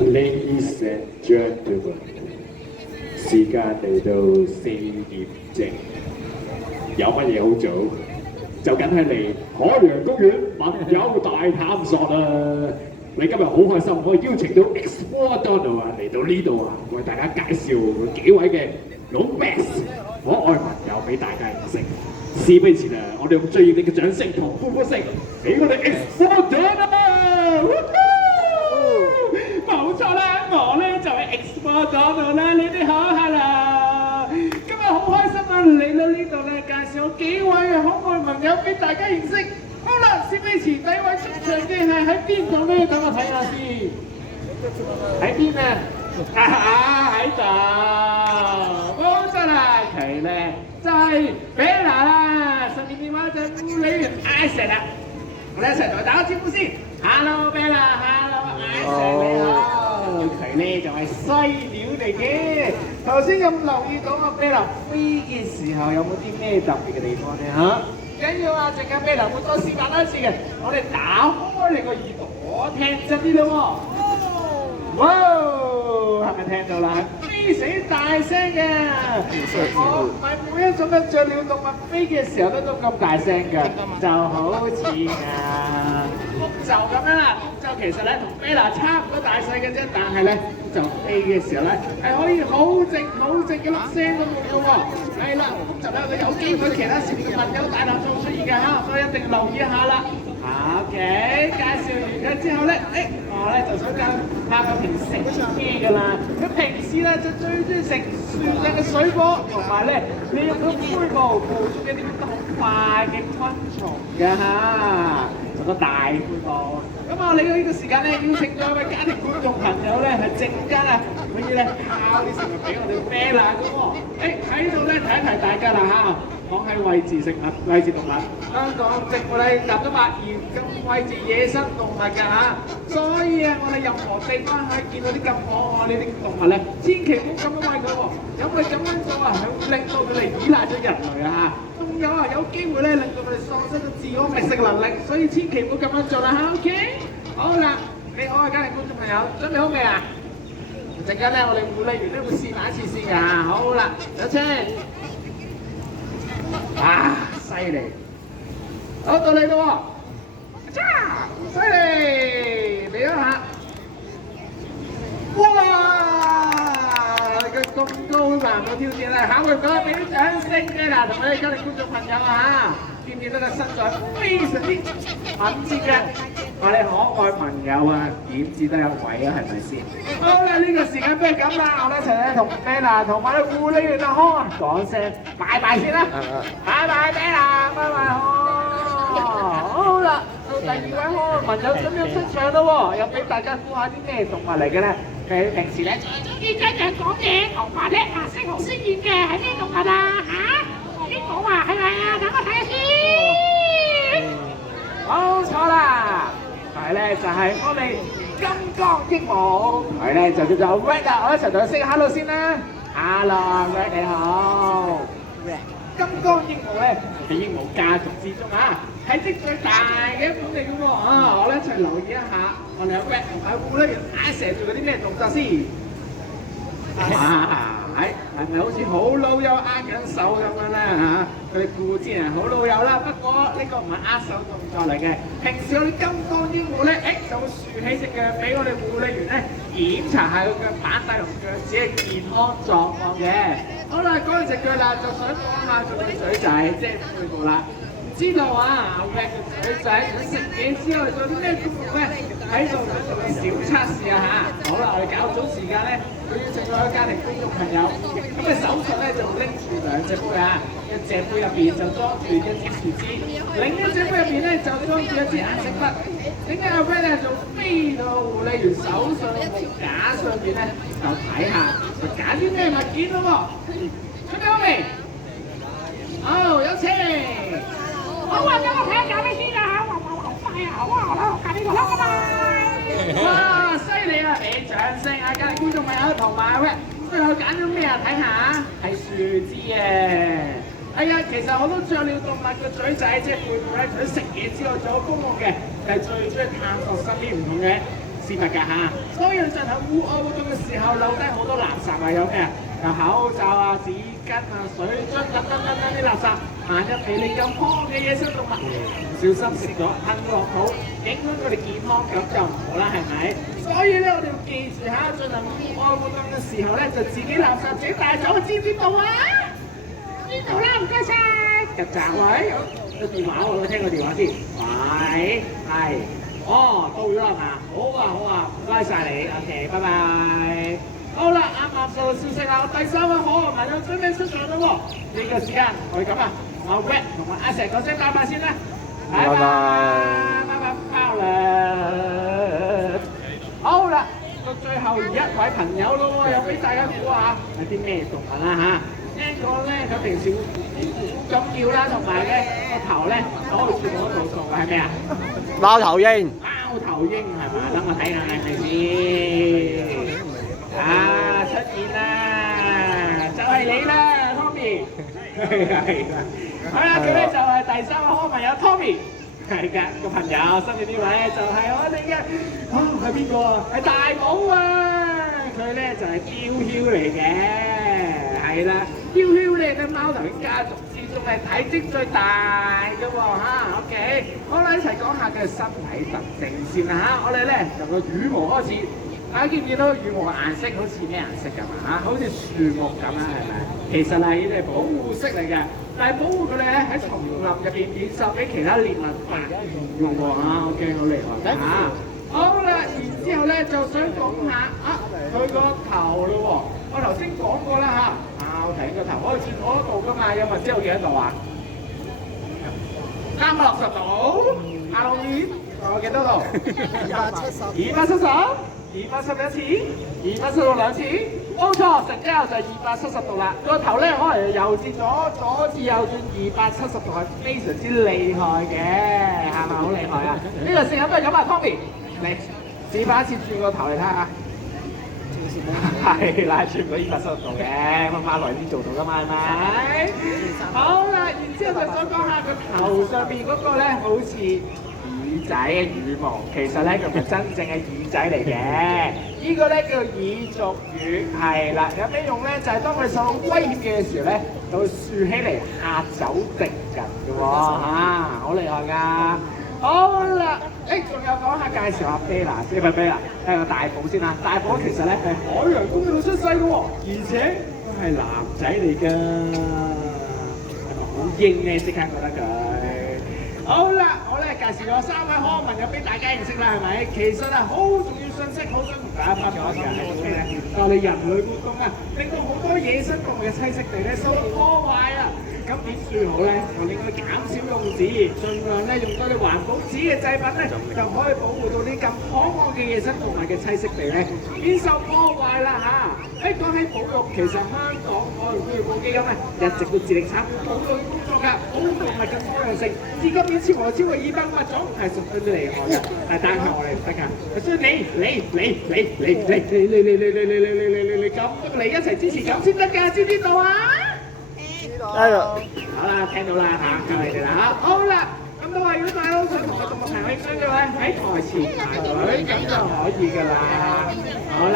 Ladies and gentlemen，時間嚟到4點正，有乜嘢好做？就梗係嚟海洋公園密友大探索啦！你今日好開心，可以邀請到 Explore Donald 嚟到呢度為大家介紹幾位嘅老 Max 可愛朋友俾大家認識。事不宜遲啦，我哋用最熱烈嘅掌聲同歡呼聲，俾我哋 Explore Donald！冇錯啦，我咧就係 Explore Donald啦，你哋好 ，hello！今日好開心啊，嚟到呢度咧，介紹幾位嘅可愛朋友俾大家認識。好啦，事不宜遲，第一位出場嘅係喺邊度咧？等我睇下先。喺邊啊？喺度，冇錯啦，佢咧就係 Bella 啦，上面電話就係護理員 Isaac 啦。我哋一齊同佢打個招呼先 ，Hello Bella，Hello Isaac 你好。佢咧就係犀鳥嚟嘅。頭先有冇留意到阿 Bella 飛嘅時候有冇啲咩特別嘅地方咧嚇？緊要啊！陣間 Bella 會再示範一次嘅，我哋打開你個耳朵，聽真啲咯喎！哇，係咪聽到啦？飛死大聲嘅，我唔係每一種嘅雀鳥動物飛嘅時候都咁大聲嘅，就好似福就咁樣啦。福就其實咧同 Bella 差唔多大細嘅啫，但係咧就飛嘅時候咧係可以好靜嘅粒聲都冇嘅喎。係啦，福就咧佢有機會其他時段嘅朋友大合奏出現嘅嚇，所以一定留意一下啦。OK， 介紹完咗之後咧，我咧就想教下佢平時食咩㗎啦。佢平時咧就最中意食酸性嘅水果，同埋咧利用佢灰毛捕捉一啲好快嘅昆蟲㗎嚇，做個大灰毛。咁啊，嚟到呢個時間咧，邀請咗一位家庭觀眾朋友咧，係陣間啊，可以咧拋啲食物俾我哋 Bella 嘅喎。喺度咧提一提大家啦嚇。講係餵飼食物、餵飼動物，香港政府咧立咗法嚴禁餵飼野生動物㗎嚇，所以啊，我哋任何地方可以見到啲咁可愛呢啲動物咧，千祈唔好咁樣餵佢喎，因為咁樣做啊，係會令到佢哋依賴咗人類啊嚇，仲有啊，有機會咧令到佢哋喪失咗自我覓食能力，所以千祈唔好咁樣做啦嚇 ，OK？ 好啦，你好啊，家庭觀眾朋友，準備好未啊？陣間咧，我哋護理員咧會示範一次先㗎嚇，好啦，有請。啊，犀利！好到你咯喎，犀利！嚟一下，哇！佢咁高難度挑戰啦，考佢講俾啲掌聲嘅嗱，同我哋家庭觀眾朋友啊嚇，見唔見到個身材非常之敏捷嘅？我哋可愛朋友啊，點至都有位啊，係咪先？好啦，呢個時間不如咁啦，我哋一齊咧同 Bella 同埋護理員阿康講聲拜拜先啦，拜拜 Bella，拜拜康。好啦，到第二位可愛朋友準備出場咯喎，又俾大家估下啲咩動物嚟嘅咧？佢平時咧最中意跟人講嘢，頭髮咧顏色好鮮豔嘅，係咩動物啊？嚇？邊個啊？係咪啊？等我睇下先。冇錯啦！佢咧就係我哋金剛鸚鵡，佢咧就叫做 Red 啊！我一齊同佢 say hello 先啦 ，Hello Red 你好。金剛鸚鵡咧喺鸚鵡家族之中啊，係隻最大嘅一款嚟嘅喎啊！我哋一齊留意一下，我哋有 Red 同埋護理員成日做嗰啲咩動作先？係咪好似好老友握緊手咁樣咧嚇？佢哋固之然係好老友啦，不過呢個唔係握手動作嚟嘅。平時我哋金剛鸚鵡咧，就會豎起隻腳俾我哋護理員咧檢查下佢腳板底同腳趾嘅健康狀況嘅。好啦，講完隻腳啦，就想講下佢個嘴仔，即係背部啦。知道啊，阿 Red 嘅仔仔食嘢之後做啲咩功夫咧？喺度做個小測試啊嚇！好啦，我哋搞早時間咧，佢要請咗家庭觀眾朋友，咁嘅手術咧就拎住兩隻杯啊，一隻杯入邊就裝住一支樹枝，另一隻杯入邊咧就裝住一支顏色筆。點解阿 Red 咧就飛到例如手上木架上邊咧，就睇下就揀啲咩物件咯喎？準備好未？好，有請。好啊，俾我睇下搞咩先啊！哇，好快啊！好啊，好啦，我揀呢個啦，拜拜。哇，犀利啊！俾掌聲啊！隔離觀眾朋友同埋喂，最後揀咗咩啊？睇下，係樹枝嘅。哎呀，其實好多雀鳥動物嘅嘴仔即係背部咧，除咗食嘢之外，仲有功能嘅，係最中意探索身邊唔同嘅事物㗎嚇。所以進行戶外活動嘅時候，留低好多垃圾啊！有咩啊？有口罩啊、紙巾啊、水樽等啲垃圾，萬一俾你咁苛嘅野生動物唔小心食咗吞落肚，影響佢哋健康咁就唔好啦，係咪？所以咧，我哋要記住下，進行戶外活動嘅時候咧，就自己垃圾自己帶走，知唔知道啊？知道啦，唔該晒。曱甴喂，個電話我聽個電話先。喂，係，哦，到咗係嘛？好啊，唔該晒你 ，OK， 拜拜。好啦，啱啱收到消息啦，第3位可愛朋友準備出場啦喎！呢個時間我哋咁啊，阿 Red 同埋阿石講聲拜拜先啦，拜拜，包啦！好啦，到最後一位朋友咯喎，又俾大家估下係啲咩動物啦嚇？聽講咧，佢平時咁叫啦，同埋咧個頭咧攞住嗰度做嘅係咩啊？貓頭鷹。貓頭鷹係嘛？等我睇下係咪先。啊！出現啦，就係你啦 ，Tommy。係啦，好啦，佢咧就係第3位好朋友 Tommy。係㗎，個朋友身邊呢位就係我哋嘅，係邊個啊？係大寶啊！佢咧就係嬌嬌嚟嘅，係啦，嬌嬌咧喺貓頭鷹家族之中係體積最大嘅喎嚇。OK， 好啦，一齊講下佢嘅身體特徵先啦嚇。我哋咧由個羽毛開始。大家見唔見到羽毛嘅顏色好似咩顏色㗎嘛？好似樹木咁啦，係咪？其實係呢啲係保護色嚟嘅，但係保護佢哋咧喺叢林入邊免受俾其他獵物發現用喎嚇。OK， 好厲害嚇！好啦，然之後咧就想講下佢個頭咯喎。我頭先講過啦嚇，貓頭鷹個頭可以轉嗰度㗎嘛？有冇知道幾多度啊？360度。Halloween，我幾多度？270。270次，270兩次，冇錯，成交就係270度啦。個頭咧可能右至左至右轉270度係非常之厲害嘅，係咪好厲害啊？呢個試下都係咁啊 ，Tommy， 嚟示範一次轉個頭嚟睇下。係啦，轉到270度嘅，咁馬來先做到㗎嘛，係咪？好啦，然之後就想講下個頭上邊嗰個咧，好似耳仔嘅羽毛，其實咧佢唔係真正嘅耳仔嚟嘅，呢個咧叫耳燭羽，係啦。有咩用咧？就係當佢受到威脅嘅時候咧，就會豎起嚟嚇走敵人嘅喎，好厲害㗎！好啦，仲有講下介紹下啤拿先，啤拿睇個大寶先啦。大寶其實咧係海洋公園度出世嘅喎，而且佢係男仔嚟㗎，係咪好英咧？即刻覺得佢。好啦，我咧介紹咗3位可愛朋友俾大家認識啦，係咪？其實啊，好重要信息，好想同大家分享嘅係咩咧？就係人類活動啊，令到好多野生動物嘅棲息地咧受到破壞啊！咁點算好咧？就應該減少用紙，盡量咧用多啲環保紙嘅製品咧，就可以保護到啲咁可愛嘅野生動物嘅棲息地咧，免受破壞啦嚇！講起保育，其實香港海洋公園保基金咧一直都致力參與保育工作㗎，保護動物嘅多樣性，至今已超過200個物種，係十分之厲害嘅。但係我哋唔得㗎，所以你咁嚟一齊支持咁先得㗎，知唔知道啊？加油！好啦，聽到啦嚇，夠你哋啦嚇。好啦，咁都話如果大家都想同我動物朋友影相嘅話，喺台前排隊咁就可以㗎啦。好啦。